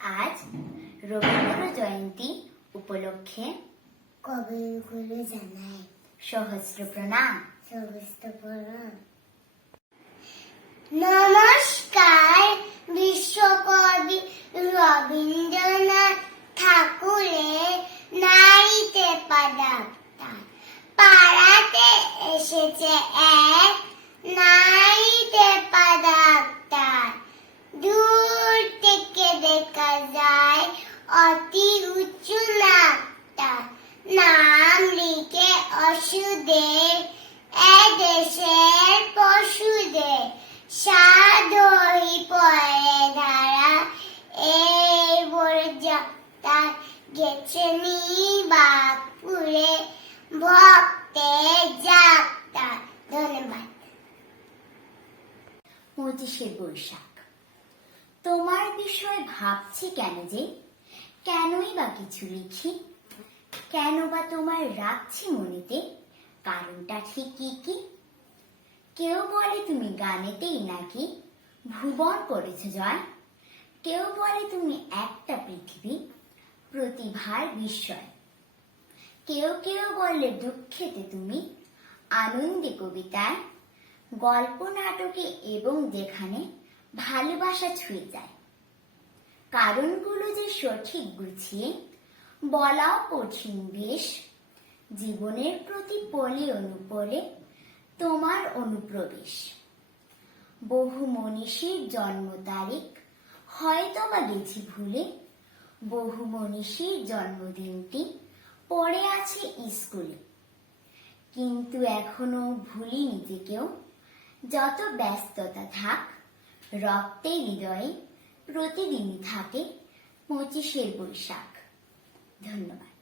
আজ রবীন্দ্র জয়ন্তী উপলক্ষে কবিগুলো জানাই সহস্র প্রণাম। নমস্কার। বিশ্বকবি রবীন্দ্রনাথ ঠাকুরের নারীতে পাদাক্তা পাড়াতে এসেছে এক নারীতে পাদাক্তার। দূর থেকে দেখা যায় অতি উঁচু নাকটা, নাম লিখে অসুদের এদেশের পশুদের। সাধই পরে ধারা এই বরযাত্রা গেছে নিবাকপুরে ভক্তের যাত্রা। ধন্যবাদ। 25শে বৈশাখ। তোমার বিষয় ভাবছি কেন যে, কেনই বা কিছু লিখি, কেন বা তোমার রাখছি মনেতে, কারণটা ঠিক কি? কেউ বলে তুমি গানেতেই নাকি ভুবন করেছ জয়, কেউ বলে তুমি একটা পৃথিবী প্রতিভার বিস্ময়, কেউ কেউ বলে দুঃখেতে তুমি আনন্দে কবিতায়, গল্প নাটকে এবং যেখানে ভালোবাসা ছুঁয়ে যায়। কারণগুলো যে সঠিক গুছিয়ে বলাও কঠিন বেশ, জীবনের প্রতি পলে অনুপলে তোমার অনুপ্রবেশ। বহু মনীষীর জন্ম তারিখ হয়তো বা গেছি ভুলে, বহু মনীষীর জন্মদিনটি পড়ে আছে স্কুলে, কিন্তু এখনো ভুলিনি যে কেউ, যত ব্যস্ততা থাক রক্তে হৃদয়ে প্রতিদিনই থাকে 25শে বৈশাখ। ধন্যবাদ।